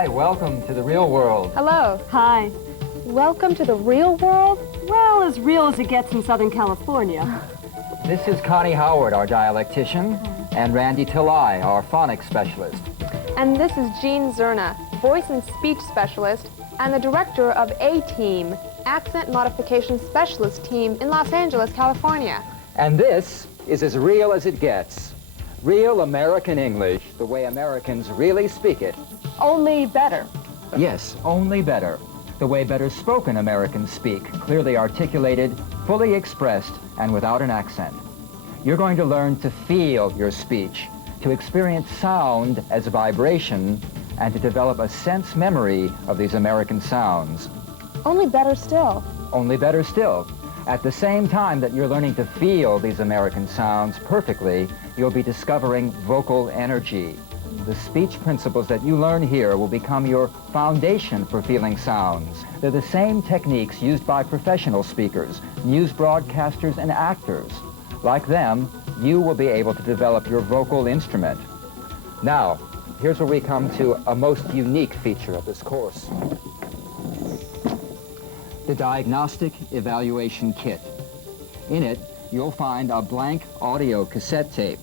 Hi, welcome to the real world. Hello. Hi. Welcome to the real world? Well, as real as it gets in Southern California. This is Connie Howard, our dialectician, and Randy Tillai, our phonics specialist. And this is Jean Zerna, voice and speech specialist, and the director of A-Team, Accent Modification Specialist Team in Los Angeles, California. And this is as real as it gets. Real American English, the way Americans really speak it. Only better. Yes, only better. The way better spoken Americans speak, clearly articulated, fully expressed, and without an accent. You're going to learn to feel your speech, to experience sound as vibration, and to develop a sense memory of these American sounds. Only better still. Only better still. At the same time that you're learning to feel these American sounds perfectly, you'll be discovering vocal energy. The speech principles that you learn here will become your foundation for feeling sounds. They're the same techniques used by professional speakers, news broadcasters, and actors. Like them, you will be able to develop your vocal instrument. Now, here's where we come to a most unique feature of this course. The Diagnostic Evaluation Kit. In it, you'll find a blank audio cassette tape.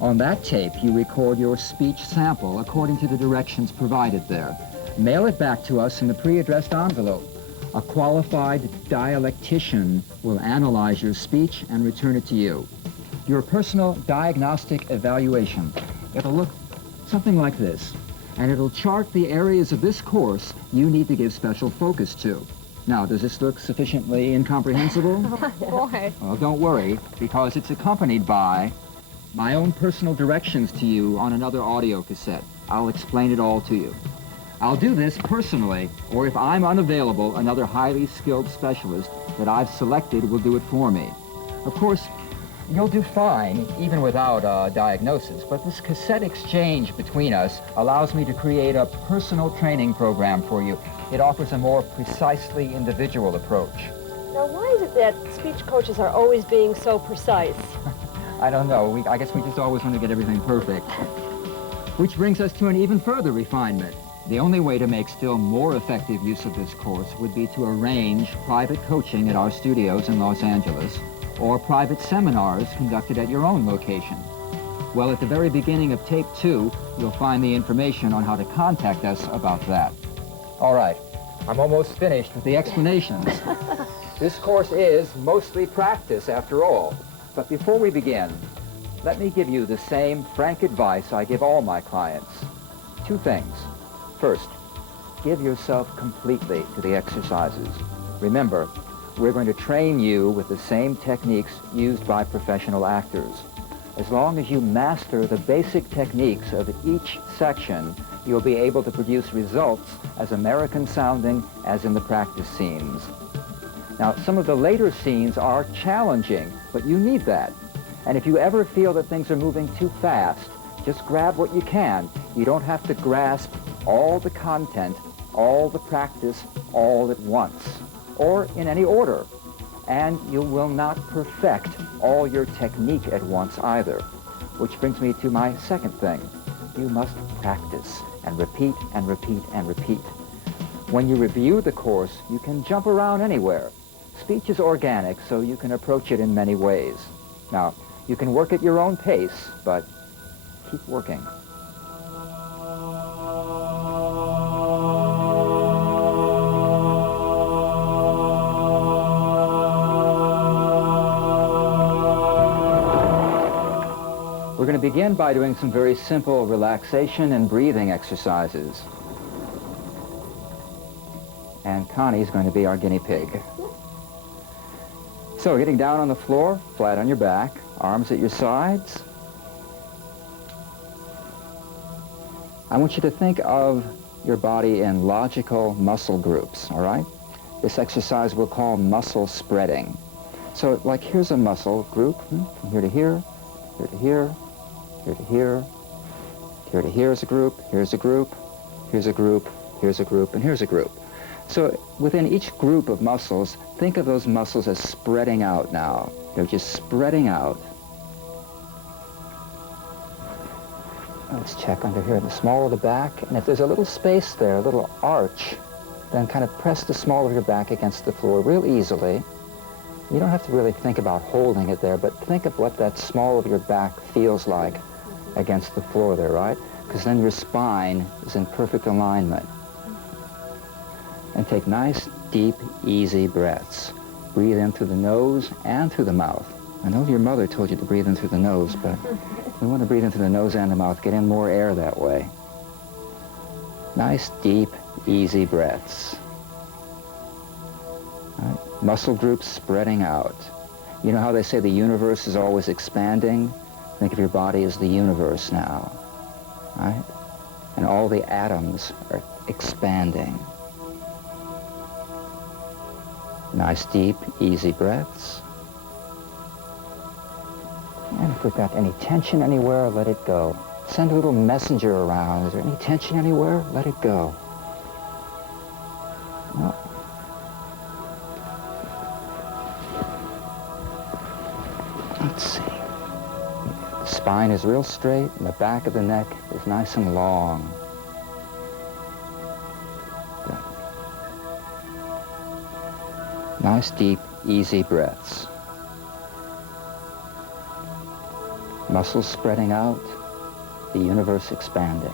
On that tape, you record your speech sample according to the directions provided there. Mail it back to us in a pre-addressed envelope. A qualified dialectician will analyze your speech and return it to you. Your personal diagnostic evaluation. It'll look something like this, and it'll chart the areas of this course you need to give special focus to. Now, does this look sufficiently incomprehensible? Boy. Well, don't worry, because it's accompanied by my own personal directions to you on another audio cassette. I'll explain it all to you. I'll do this personally, or if I'm unavailable, another highly skilled specialist that I've selected will do it for me. Of course, you'll do fine, even without a diagnosis, but this cassette exchange between us allows me to create a personal training program for you. It offers a more precisely individual approach. Now, why is it that speech coaches are always being so precise? I don't know. I guess we just always want to get everything perfect. Which brings us to an even further refinement. The only way to make still more effective use of this course would be to arrange private coaching at our studios in Los Angeles, or private seminars conducted at your own location. Well, at the very beginning of tape 2, you'll find the information on how to contact us about that. All right, I'm almost finished with the explanations. This course is mostly practice, after all. But before we begin, let me give you the same frank advice I give all my clients. Two things. First, give yourself completely to the exercises. Remember, we're going to train you with the same techniques used by professional actors. As long as you master the basic techniques of each section, you'll be able to produce results as American sounding as in the practice scenes. Now, some of the later scenes are challenging, but you need that. And if you ever feel that things are moving too fast, just grab what you can. You don't have to grasp all the content, all the practice, all at once, or in any order. And you will not perfect all your technique at once either. Which brings me to my second thing. You must practice and repeat and repeat and repeat. When you review the course, you can jump around anywhere. Speech is organic, so you can approach it in many ways. Now, you can work at your own pace, but keep working. We're going to begin by doing some very simple relaxation and breathing exercises. And Connie's going to be our guinea pig. So, getting down on the floor, flat on your back, arms at your sides. I want you to think of your body in logical muscle groups, all right? This exercise we'll call muscle spreading. So, like, here's a muscle group, from here to here, here to here, here to here, here to here is a group, here's a group, here's a group, here's a group, and here's a group. So within each group of muscles, think of those muscles as spreading out now. They're just spreading out. Let's check under here, the small of the back. And if there's a little space there, a little arch, then kind of press the small of your back against the floor real easily. You don't have to really think about holding it there, but think of what that small of your back feels like against the floor there, right? Because then your spine is in perfect alignment. And take nice, deep, easy breaths. Breathe in through the nose and through the mouth. I know your mother told you to breathe in through the nose, but we want to breathe in through the nose and the mouth. Get in more air that way. Nice, deep, easy breaths. Right. Muscle groups spreading out. You know how they say the universe is always expanding? Think of your body as the universe now, right? And all the atoms are expanding. Nice, deep, easy breaths. And if we've got any tension anywhere, let it go. Send a little messenger around. Is there any tension anywhere? Let it go. No. Let's see. The spine is real straight, and the back of the neck is nice and long. Good. Nice, deep, easy breaths. Muscles spreading out, the universe expanding.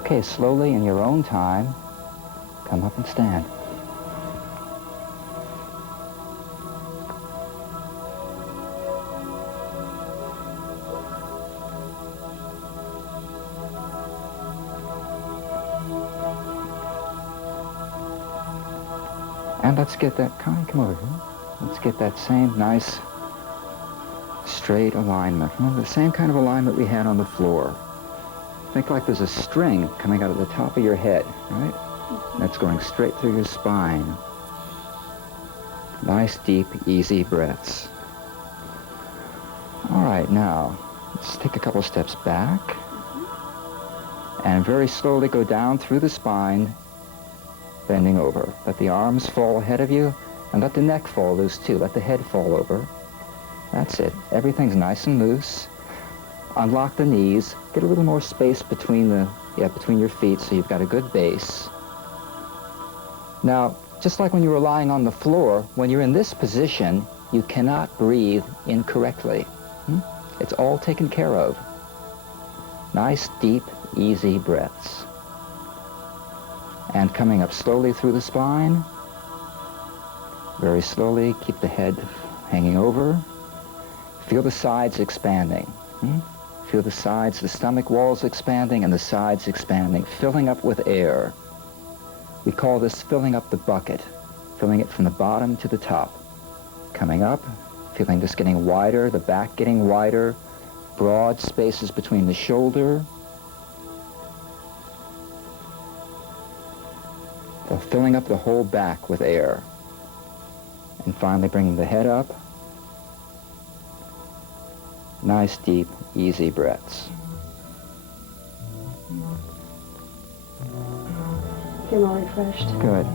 Okay, slowly in your own time, come up and stand. And let's get that, come over here. Let's get that same nice straight alignment. Well, the same kind of alignment we had on the floor. Think like there's a string coming out of the top of your head, right? That's going straight through your spine. Nice, deep, easy breaths. All right, now, let's take a couple steps back. And very slowly go down through the spine, bending over. Let the arms fall ahead of you, and let the neck fall loose too. Let the head fall over. That's it. Everything's nice and loose. Unlock the knees. Get a little more space between between your feet so you've got a good base. Now, just like when you were lying on the floor, when you're in this position, you cannot breathe incorrectly. It's all taken care of. Nice, deep, easy breaths. And coming up slowly through the spine. Very slowly, keep the head hanging over. Feel the sides expanding. Feel the sides, the stomach walls expanding and the sides expanding, filling up with air. We call this filling up the bucket, filling it from the bottom to the top. Coming up, feeling this getting wider, the back getting wider, broad spaces between the shoulder. So filling up the whole back with air. And finally bringing the head up. Nice, deep, easy breaths. Feel more refreshed. Good.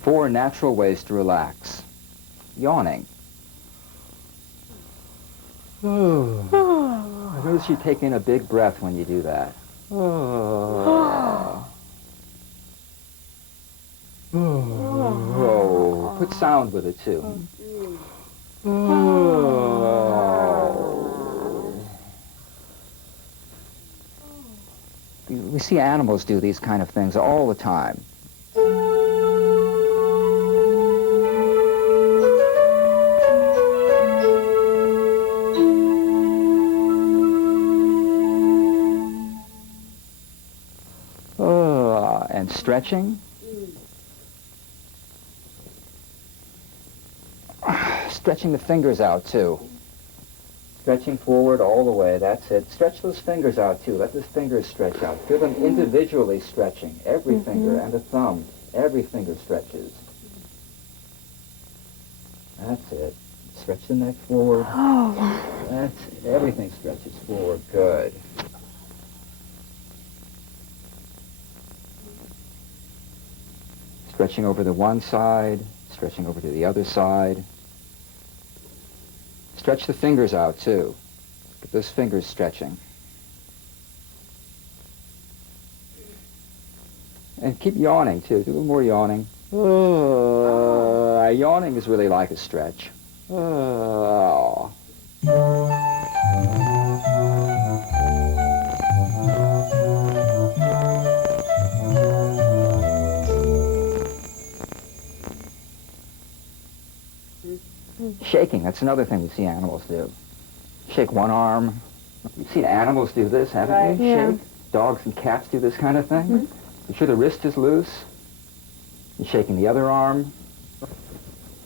Four natural ways to relax. Yawning. I notice you take in a big breath when you do that. Put sound with it, too. We see animals do these kind of things all the time. And stretching. Stretching the fingers out, too. Stretching forward all the way, that's it. Stretch those fingers out, too. Let the fingers stretch out. Feel them individually stretching. Every finger and the thumb. Every finger stretches. That's it. Stretch the neck forward. Oh. That's everything stretches forward. Good. Stretching over to one side, stretching over to the other side. Stretch the fingers out, too. Get those fingers stretching. And keep yawning, too. Do a little more yawning. Yawning is really like a stretch. Shaking, that's another thing we see animals do. Shake one arm. You've seen animals do this, haven't Right. you? Yeah. Shake. Dogs and cats do this kind of thing. You sure the wrist is loose? You're shaking the other arm.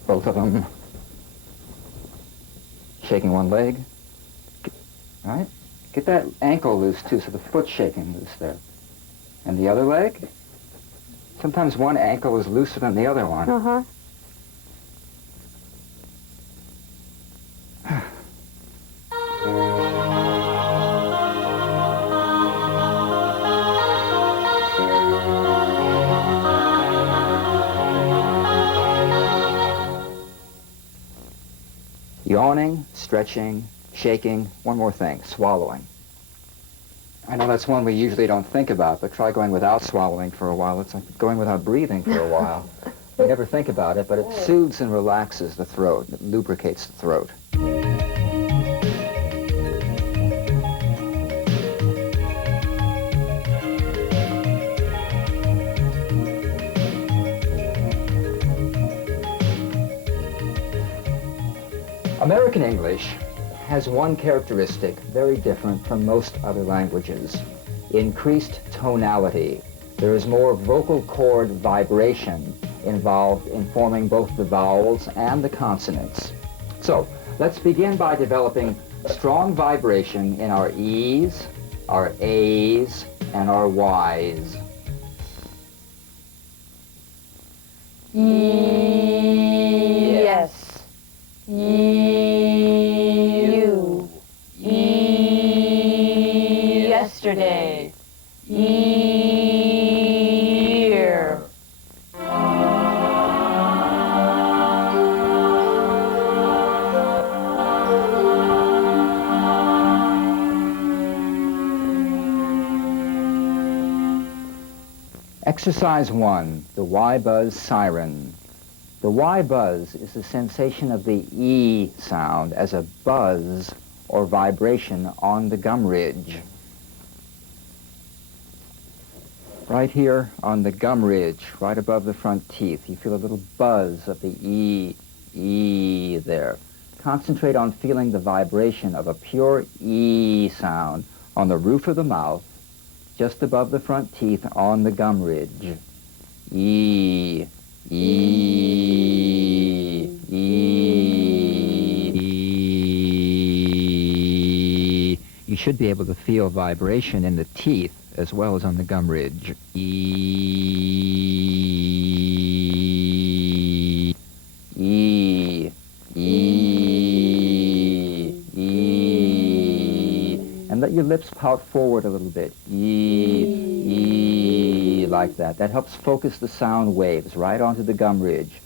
Both of them. Shaking one leg. All right? Get that ankle loose, too, so the foot's shaking loose there. And the other leg. Sometimes one ankle is looser than the other one. Uh-huh. Yawning, stretching, shaking. One more thing, swallowing. I know that's one we usually don't think about, but try going without swallowing for a while. It's like going without breathing for a while. You never think about it, but it soothes and relaxes the throat. It lubricates the throat. American English has one characteristic very different from most other languages: increased tonality. There is more vocal cord vibration involved in forming both the vowels and the consonants. So let's begin by developing strong vibration in our E's, our A's, and our Y's. Yes. You. Yesterday. Year. Exercise 1, the Y-buzz siren. The Y-buzz is the sensation of the E sound as a buzz or vibration on the gum ridge. Right here on the gum ridge, right above the front teeth, you feel a little buzz of the E there. Concentrate on feeling the vibration of a pure E sound on the roof of the mouth, just above the front teeth on the gum ridge. E. You should be able to feel vibration in the teeth as well as on the gum ridge. And let your lips pout forward a little bit. Like that. That helps focus the sound waves right onto the gum ridge.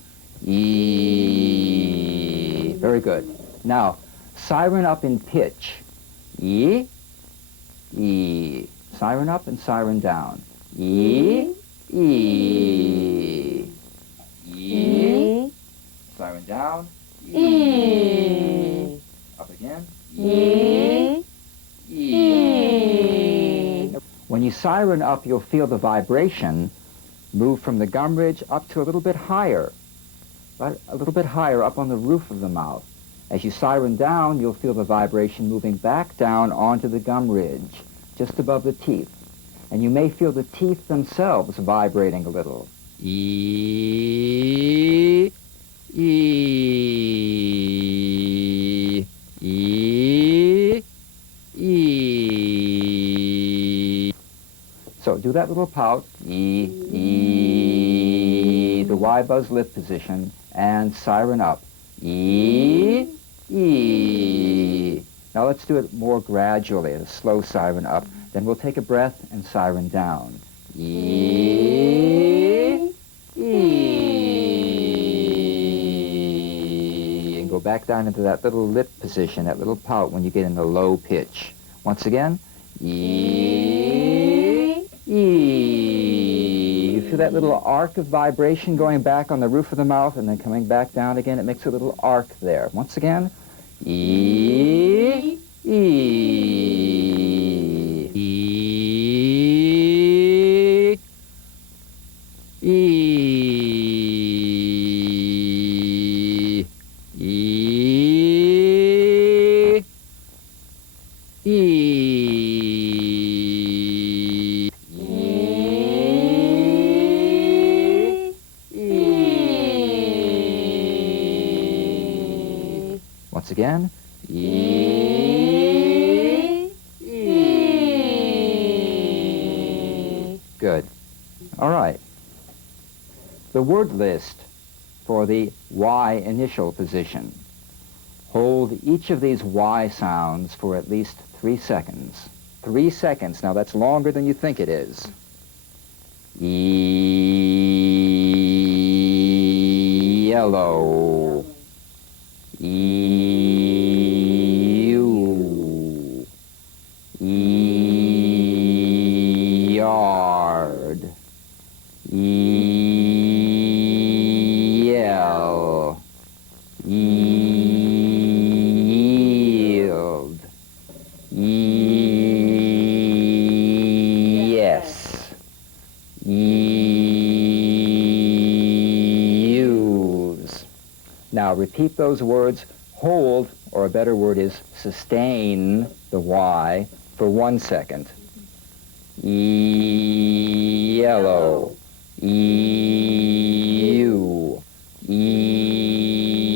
Very good. Now, siren up in pitch. E. Siren up and siren down. E. Siren down. Up again. When you siren up, you'll feel the vibration move from the gum ridge up to a little bit higher, right? A little bit higher up on the roof of the mouth. As you siren down, you'll feel the vibration moving back down onto the gum ridge, just above the teeth. And you may feel the teeth themselves vibrating a little. So do that little pout, the Y-buzz lip position, and siren up. E. Now let's do it more gradually, a slow siren up. Then we'll take a breath and siren down. E. E. And go back down into that little lip position, that little pout when you get in the low pitch. Once again, E. E. You feel that little arc of vibration going back on the roof of the mouth and then coming back down again. It makes a little arc there. Once again, E. E. E. E. E. E. E. Once again, E. E. Good. All right. The word list for the Y initial position. Hold each of these Y sounds for at least 3 seconds. 3 seconds. Now that's longer than you think it is. Yellow. Ew. Yard. Yell. Yield. Yes. Use. Now repeat those words. Hold, or a better word is sustain the Y for 1 second. Yellow. Ew.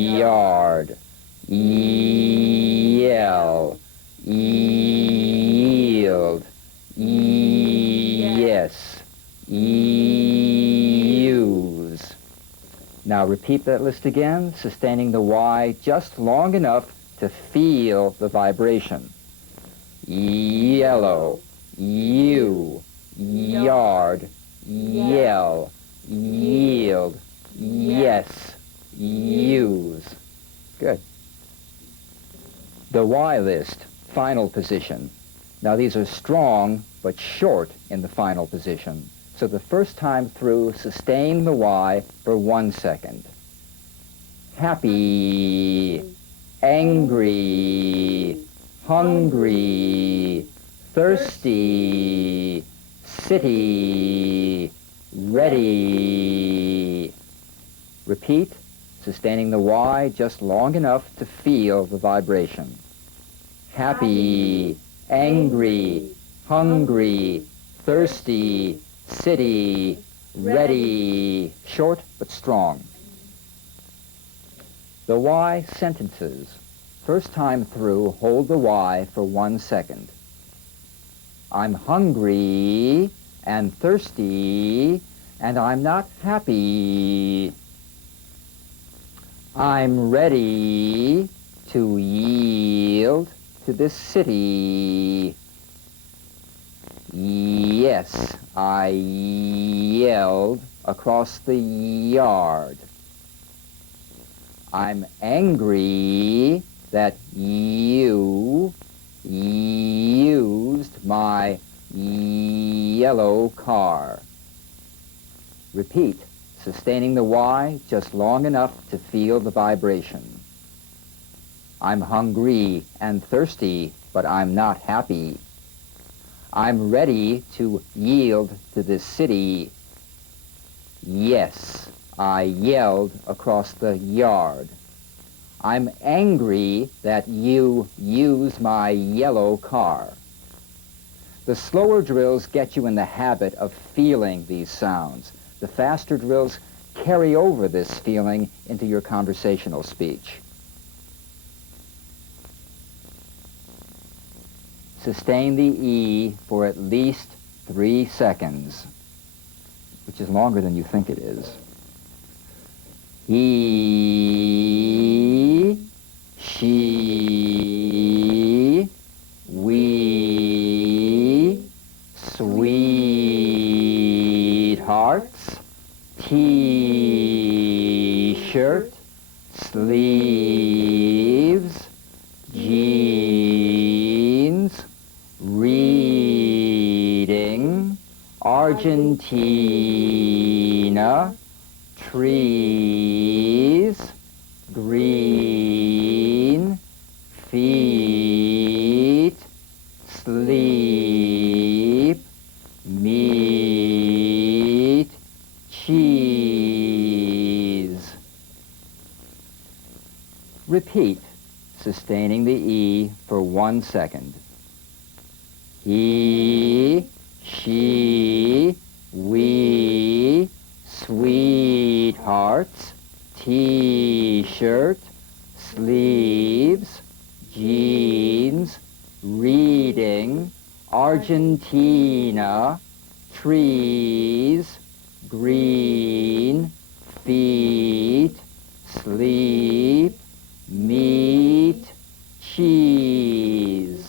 Yard. Yell. Yield. Yes. Use. Now repeat that list again, sustaining the Y just long enough to feel the vibration. Yellow. You. Yard. Yell. Yield. Yes. Use. Good. The Y list, final position. Now these are strong but short in the final position. So the first time through, sustain the Y for 1 second. Happy, angry, hungry, thirsty, city, ready. Repeat, sustaining the Y just long enough to feel the vibration. Happy, angry, hungry, thirsty, city, ready. Short but strong. The Y sentences. First time through, hold the Y for 1 second. I'm hungry and thirsty and I'm not happy. I'm ready to yield to this city. Yes, I yelled across the yard. I'm angry that you used my yellow car. Repeat, sustaining the Y just long enough to feel the vibration. I'm hungry and thirsty, but I'm not happy. I'm ready to yield to this city. Yes, I yelled across the yard. I'm angry that you used my yellow car. The slower drills get you in the habit of feeling these sounds. The faster drills carry over this feeling into your conversational speech. Sustain the E for at least 3 seconds, which is longer than you think it is. He, she, we, sweethearts, T-shirt, sleeves, jeans, reading, Argentina, trees, green, feet, sleep, meat, cheese. Repeat, sustaining the E for 1 second. He, she, we, sweethearts, T-shirt, sleeves, jeans, reading, Argentina, trees, green, feet, sleep, meat, cheese.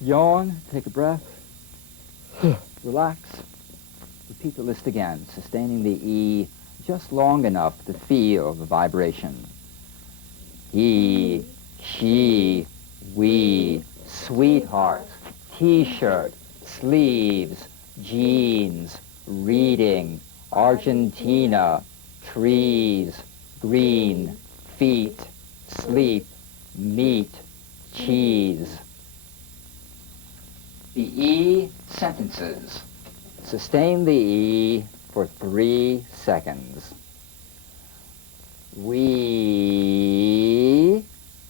Yawn, take a breath, relax. Repeat the list again, sustaining the E just long enough to feel the vibration. He, she, we, sweetheart, T-shirt, sleeves, jeans, reading, Argentina, trees, green, feet, sleep, meat, cheese. The E sentences. Sustain the E for 3 seconds. We,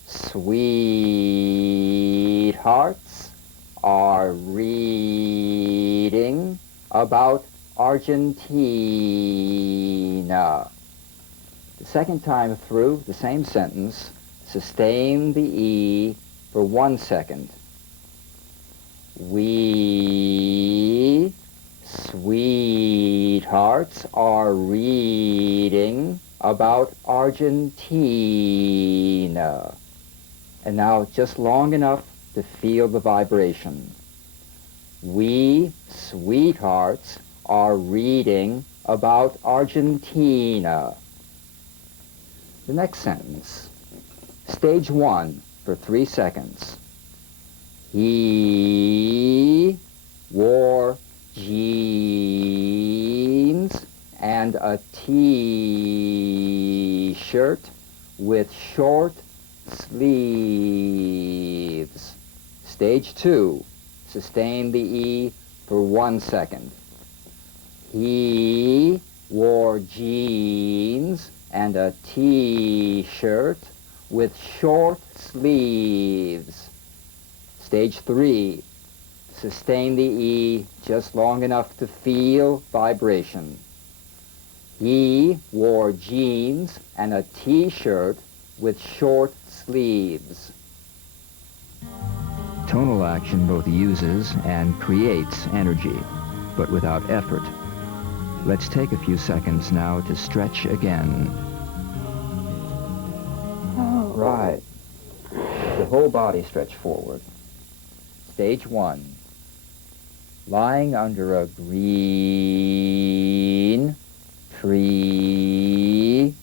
sweethearts, are reading about Argentina. The second time through the same sentence, sustain the E for 1 second. We, sweethearts, are reading about Argentina. And now just long enough to feel the vibration. We, sweethearts, are reading about Argentina. The next sentence. Stage 1 for 3 seconds. He wore jeans and a T-shirt with short sleeves. Stage 2. Sustain the E for 1 second. He wore jeans and a T-shirt with short sleeves. Stage 3. Sustain the E just long enough to feel vibration. He wore jeans and a T-shirt with short sleeves. Tonal action both uses and creates energy, but without effort. Let's take a few seconds now to stretch again. Right. The whole body stretch forward. Stage 1. Lying under a green tree,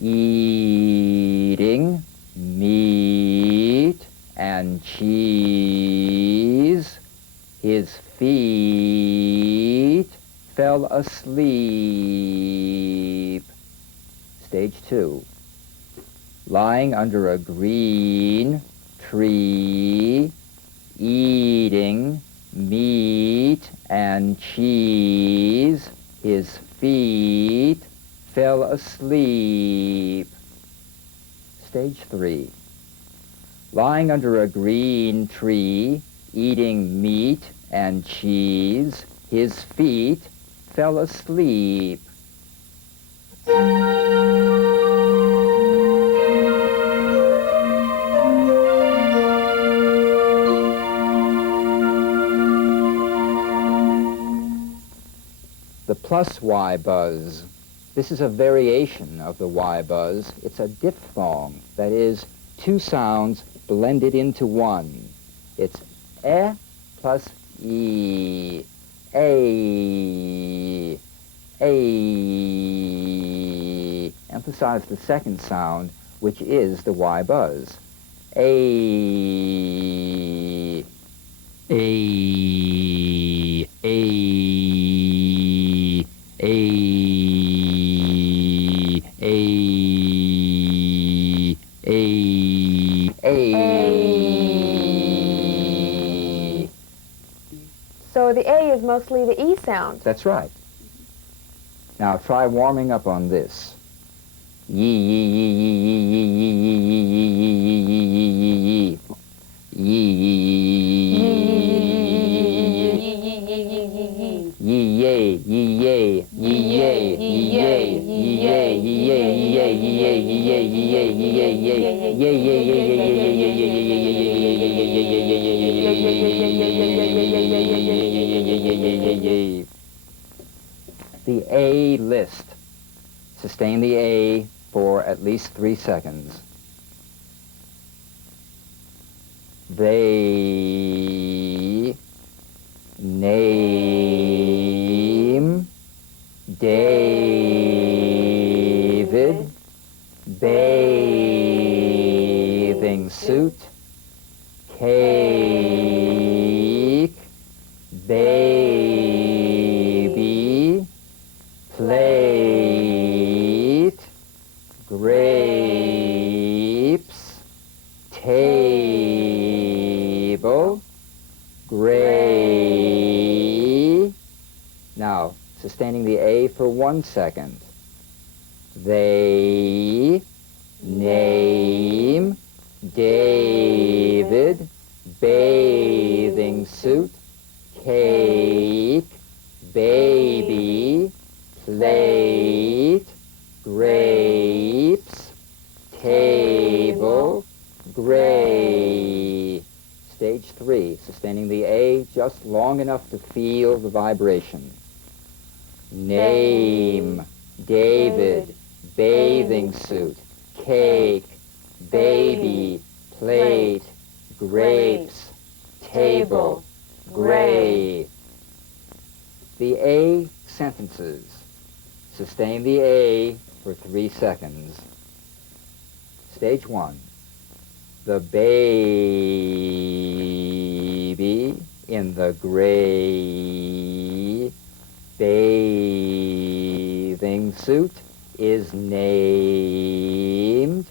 eating meat and cheese, his feet fell asleep. Stage 2. Lying under a green tree, eating meat and cheese, his feet fell asleep. Stage 3. Lying under a green tree, eating meat and cheese, his feet fell asleep. The plus Y buzz. This is a variation of the Y buzz. It's a diphthong, that is, two sounds blended into one. It's E plus E, A, A. Emphasize the second sound, which is the Y buzz. A, A, A, A, A, A. So the A is mostly the E sound. That's right. Now try warming up on this. Yee, yee, yee, yee, yee, yee, yee, yee, yee, the A list. Sustain the A for at least 3 seconds. They name David bathing suit, cake, baby, plate, grapes, table, gray. Now, sustaining the A for 1 second. They name David bathing suit, cake, baby, plate, grapes, table, gray. Stage 3, sustaining the A just long enough to feel the vibration. Name David bathing suit, cake, baby, plate, grapes, table, gray. The A sentences. Sustain the A for 3 seconds. Stage 1. The baby in the gray bathing suit is named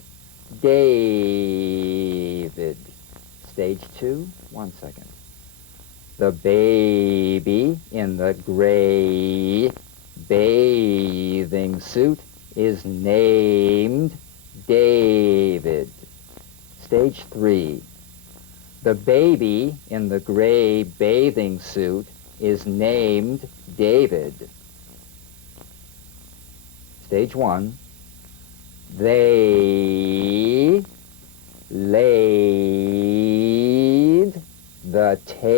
David. Stage 2, 1 second. The baby in the gray bathing suit is named David. Stage 3. The baby in the gray bathing suit is named David. Stage 1. They laid the table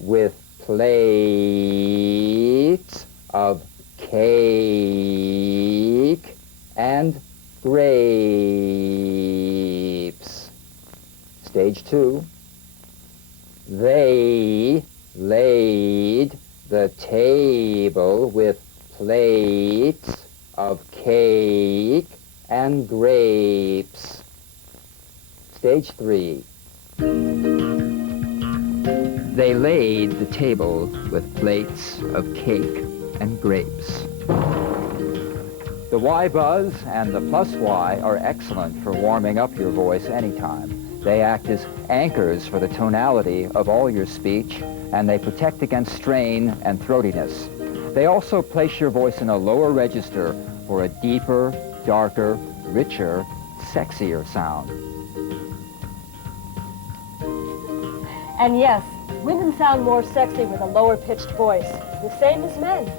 with plates of cake and grapes. Stage 2. They laid the table with plates of cake and grapes. Stage 3. They laid the table with plates of cake and grapes. The Y buzz and the plus Y are excellent for warming up your voice anytime. They act as anchors for the tonality of all your speech, and they protect against strain and throatiness. They also place your voice in a lower register for a deeper, darker, richer, sexier sound. And yes, women sound more sexy with a lower pitched voice, the same as men.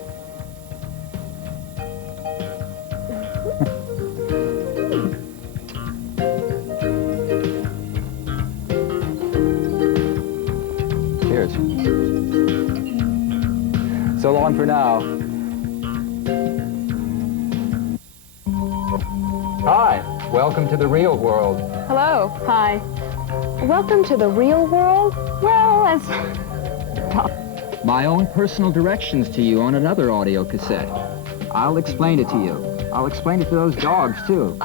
Cheers. So long for now. Hi, welcome to the real world. Hello. Hi. Welcome to the real world? Well, as... My own personal directions to you on another audio cassette. I'll explain it to you. I'll explain it to those dogs, too.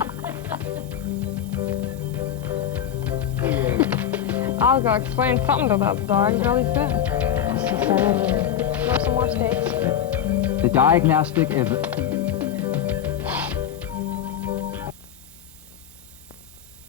I'll go explain something to those dogs really soon. Want some more steaks? The diagnostic